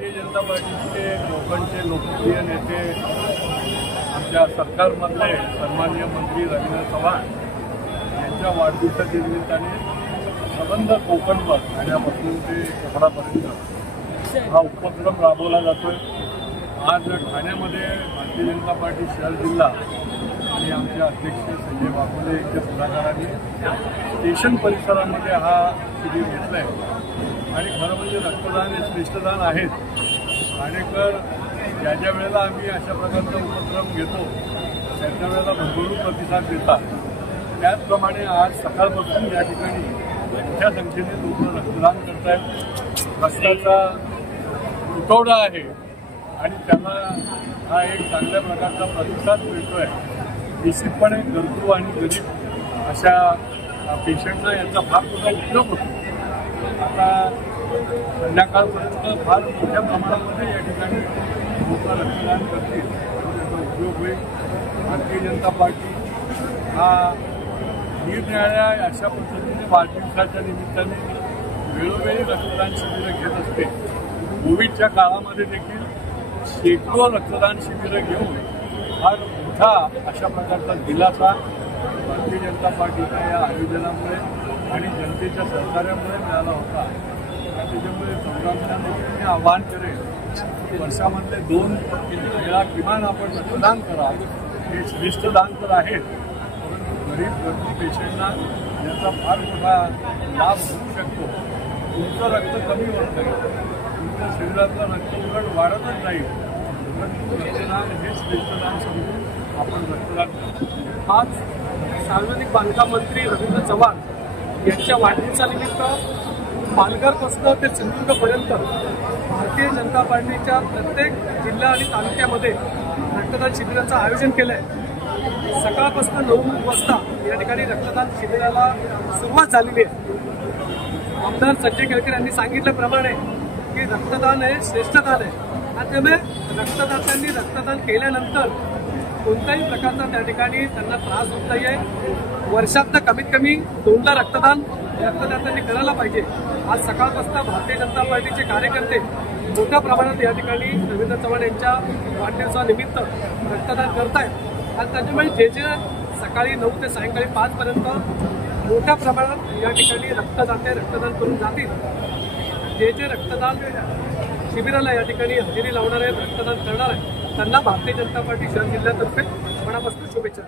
भारतीय जनता पार्टीचे कोकणचे लोकप्रिय नेते आमच्या सरकारमधले सन्माननीय मंत्री रवींद्र चव्हाण यांच्या वाढदिवसाच्या निमित्ताने संबंध कोकणवर ठाण्यापासून ते कोकणापर्यंत हा उपक्रम राबवला जातोय। आज ठाण्यामध्ये भारतीय जनता पार्टी शहर जिल्हा आणि आमचे अध्यक्ष संजय वाघोले यांच्या पुढाकाराने स्टेशन परिसरामध्ये हा शिबिर घेतला आहे। आणि खरं म्हणजे रक्तदान हे श्रेष्ठदान आहेत। ठाणेकर ज्या वेळेला आम्ही अशा प्रकारचा उपक्रम घेतो त्याच्या वेळेला भरपूर प्रतिसाद देतात। त्याचप्रमाणे आज सकाळपासून या ठिकाणी मोठ्या संख्येने लोक रक्तदान करत आहेत। रक्ताचा तुटवडा आहे आणि त्यांना हा एक चांगल्या प्रकारचा प्रतिसाद मिळतोय। निश्चितपणे गरजू आणि गरीब अशा पेशंटना याचा फार मोठा उपयोग होतो। आता संध्याकाळपर्यंत फार मोठ्या प्रमाणामध्ये या ठिकाणी लोक रक्तदान करतील, त्याचा उपयोग होईल। भारतीय जनता पार्टी हा निरनिराळ्या अशा पद्धतीने वाढदिवसाच्या निमित्ताने वेळोवेळी रक्तदान शिबिरं घेत असते। कोविडच्या काळामध्ये देखील शेकडो रक्तदान शिबिरं घेऊन फार मोठा अशा प्रकारचा दिलासा भारतीय जनता पार्टीच्या या आयोजनामुळे आणि जनतेच्या सहकार्यामुळे मिळाला होता। त्याच्यामुळे सरकारला मी आवाहन करेन की वर्षामधले 2 वेळा किमान आपण रक्तदान करा। हे श्रेष्ठ दान तर आहेच, परंतु गरीब गरजू पेशंटना याचा फार मोठा लाभ होऊ शकतो। तुमचं रक्त कमी होत नाही, तुमच्या शरीरातलं रक्त उलट वाढतच जाईल, परंतु रक्तदान हे श्रेष्ठदान समजून आपण रक्तदान करतो। आज सार्वजनिक बांधकाम मंत्री रवींद्र चव्हाण यांच्या वाढदिवसानिमित्त पालघरपासून ते सिंधुदुर्गपर्यंत भारतीय जनता पार्टीच्या प्रत्येक जिल्हा आणि तालुक्यामध्ये रक्तदान शिबिराचं आयोजन केलं आहे। सकाळपासून 9 वाजता या ठिकाणी रक्तदान शिबिराला सुरुवात झालेली आहे। आमदार संजय केळकर यांनी सांगितल्याप्रमाणे की रक्तदान हे श्रेष्ठदान आहे आणि त्यामुळे रक्तदात्यांनी रक्तदान केल्यानंतर कोणत्याही प्रकारचा त्या ठिकाणी त्यांना त्रास होत नाही आहे। वर्षात कमीत कमी 2दा रक्तदान रक्तदात्यांनी करायला पाहिजे। आज सकाळपासून भारतीय जनता पार्टीचे कार्यकर्ते मोठ्या प्रमाणात या ठिकाणी रवींद्र चव्हाण यांच्या वाढदिवसानिमित्त रक्तदान करत आहेत आणि त्याच्यामुळे जे सकाळी 9 ते सायंकाळी 5 पर्यंत मोठ्या प्रमाणात या ठिकाणी रक्तदाते रक्तदान करून जातील। जे रक्तदान शिबिराला या ठिकाणी हजेरी लावणार आहेत, रक्तदान करणार आहेत, त्यांना भारतीय जनता पार्टी शहर जिल्ह्यातर्फे मनापासून शुभेच्छा।